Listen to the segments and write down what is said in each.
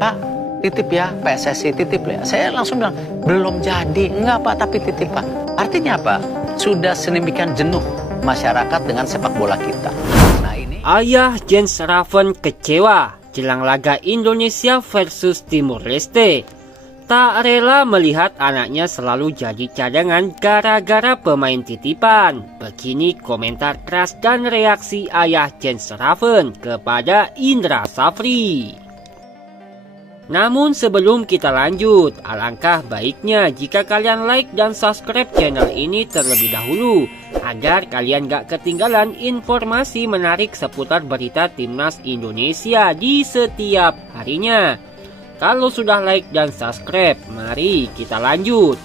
Pak, titip ya, PSSI titip ya. Saya langsung bilang, belum jadi. Enggak Pak, tapi titip Pak. Artinya apa? Sudah sedemikian jenuh masyarakat dengan sepak bola kita. Nah ini. Ayah Jens Raven kecewa jelang laga Indonesia versus Timor Leste. Tak rela melihat anaknya selalu jadi cadangan gara-gara pemain titipan. Begini komentar keras dan reaksi ayah Jens Raven kepada Indra Safri. Namun sebelum kita lanjut, alangkah baiknya jika kalian like dan subscribe channel ini terlebih dahulu, agar kalian gak ketinggalan informasi menarik seputar berita Timnas Indonesia di setiap harinya. Kalau sudah like dan subscribe, mari kita lanjut.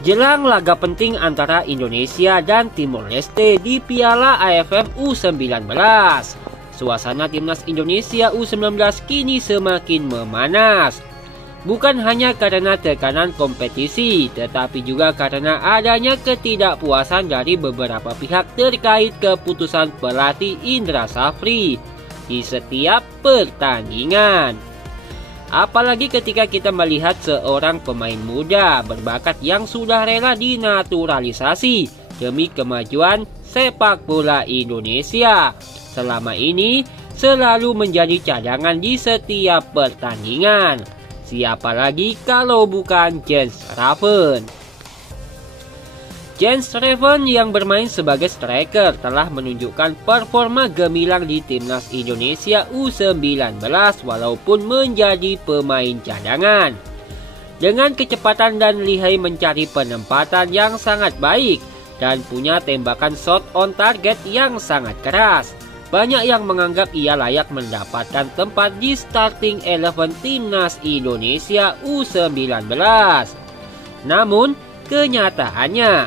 Jelang laga penting antara Indonesia dan Timor Leste di Piala AFF U19, suasana Timnas Indonesia U19 kini semakin memanas. Bukan hanya karena tekanan kompetisi, tetapi juga karena adanya ketidakpuasan dari beberapa pihak terkait keputusan pelatih Indra Safri di setiap pertandingan. Apalagi ketika kita melihat seorang pemain muda berbakat yang sudah rela dinaturalisasi demi kemajuan sepak bola Indonesia. Selama ini selalu menjadi cadangan di setiap pertandingan. Siapa lagi kalau bukan Jens Raven? Jens Raven yang bermain sebagai striker telah menunjukkan performa gemilang di Timnas Indonesia U19 walaupun menjadi pemain cadangan. Dengan kecepatan dan lihai mencari penempatan yang sangat baik dan punya tembakan shot on target yang sangat keras, banyak yang menganggap ia layak mendapatkan tempat di starting 11 Timnas Indonesia U19. Namun, kenyataannya,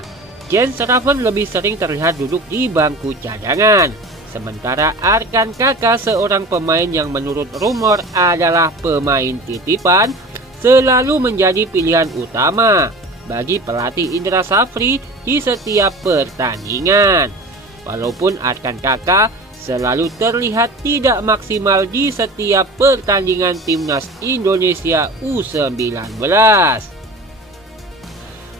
Jens Raven lebih sering terlihat duduk di bangku cadangan. Sementara Arkan Kakak, seorang pemain yang menurut rumor adalah pemain titipan, selalu menjadi pilihan utama bagi pelatih Indra Safri di setiap pertandingan. Walaupun Arkan Kakak selalu terlihat tidak maksimal di setiap pertandingan Timnas Indonesia U19.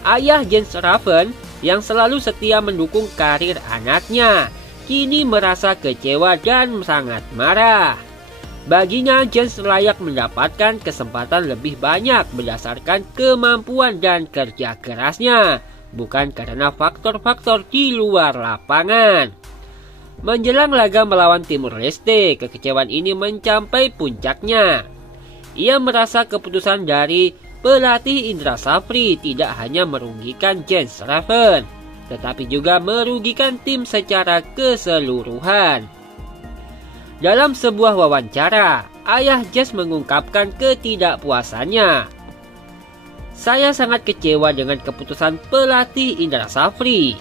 Ayah Jens Raven yang selalu setia mendukung karir anaknya kini merasa kecewa dan sangat marah. Baginya Jens layak mendapatkan kesempatan lebih banyak berdasarkan kemampuan dan kerja kerasnya, bukan karena faktor-faktor di luar lapangan. Menjelang laga melawan Timor Leste, kekecewaan ini mencapai puncaknya. Ia merasa keputusan dari pelatih Indra Safri tidak hanya merugikan Jens Raven, tetapi juga merugikan tim secara keseluruhan. Dalam sebuah wawancara, ayah Jens mengungkapkan ketidakpuasannya. Saya sangat kecewa dengan keputusan pelatih Indra Safri.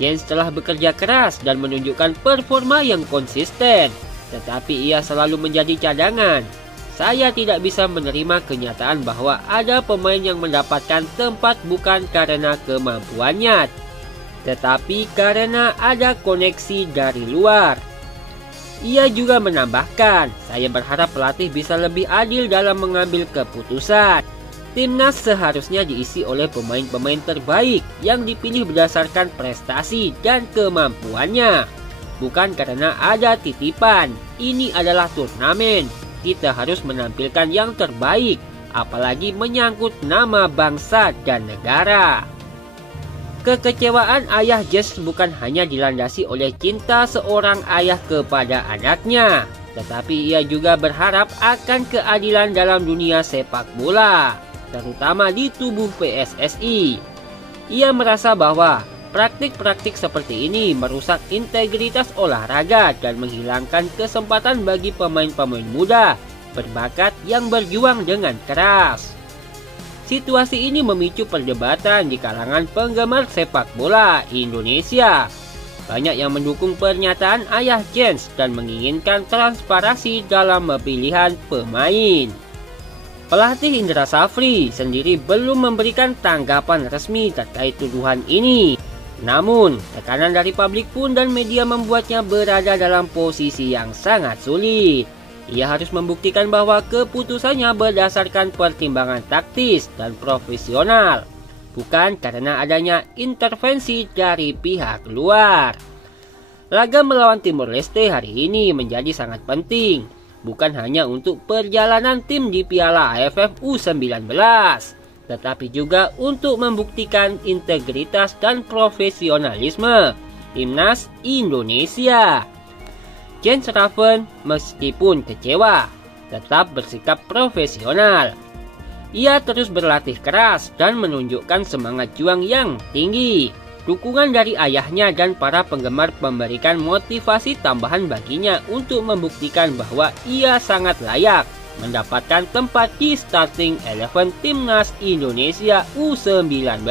Jens telah bekerja keras dan menunjukkan performa yang konsisten, tetapi ia selalu menjadi cadangan. Saya tidak bisa menerima kenyataan bahwa ada pemain yang mendapatkan tempat bukan karena kemampuannya, tetapi karena ada koneksi dari luar. Ia juga menambahkan, saya berharap pelatih bisa lebih adil dalam mengambil keputusan. Timnas seharusnya diisi oleh pemain-pemain terbaik yang dipilih berdasarkan prestasi dan kemampuannya, bukan karena ada titipan. Ini adalah turnamen. Kita harus menampilkan yang terbaik, apalagi menyangkut nama bangsa dan negara. Kekecewaan ayah Jens bukan hanya dilandasi oleh cinta seorang ayah kepada anaknya, tetapi ia juga berharap akan keadilan dalam dunia sepak bola, terutama di tubuh PSSI. Ia merasa bahwa praktik-praktik seperti ini merusak integritas olahraga dan menghilangkan kesempatan bagi pemain-pemain muda berbakat yang berjuang dengan keras. Situasi ini memicu perdebatan di kalangan penggemar sepak bola Indonesia. Banyak yang mendukung pernyataan ayah Jens dan menginginkan transparansi dalam pemilihan pemain. Pelatih Indra Safri sendiri belum memberikan tanggapan resmi terkait tuduhan ini. Namun, tekanan dari publik pun dan media membuatnya berada dalam posisi yang sangat sulit. Ia harus membuktikan bahwa keputusannya berdasarkan pertimbangan taktis dan profesional, bukan karena adanya intervensi dari pihak luar. Laga melawan Timor Leste hari ini menjadi sangat penting, bukan hanya untuk perjalanan tim di Piala AFF U19, tetapi juga untuk membuktikan integritas dan profesionalisme timnas Indonesia. Jens Raven meskipun kecewa, tetap bersikap profesional. Ia terus berlatih keras dan menunjukkan semangat juang yang tinggi. Dukungan dari ayahnya dan para penggemar memberikan motivasi tambahan baginya untuk membuktikan bahwa ia sangat layak mendapatkan tempat di starting 11 timnas Indonesia U19.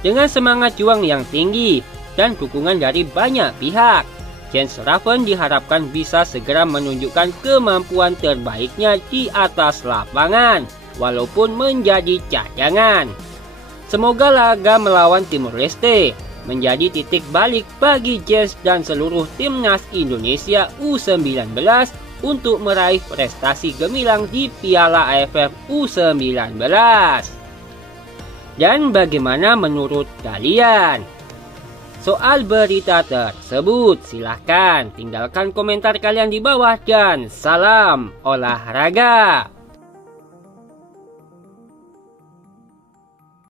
Dengan semangat juang yang tinggi dan dukungan dari banyak pihak, Jens Raven diharapkan bisa segera menunjukkan kemampuan terbaiknya di atas lapangan, walaupun menjadi cadangan. Semoga laga melawan Timor Leste menjadi titik balik bagi Jens dan seluruh timnas Indonesia U19 untuk meraih prestasi gemilang di Piala AFF U19. Dan bagaimana menurut kalian soal berita tersebut? Silahkan tinggalkan komentar kalian di bawah dan salam olahraga.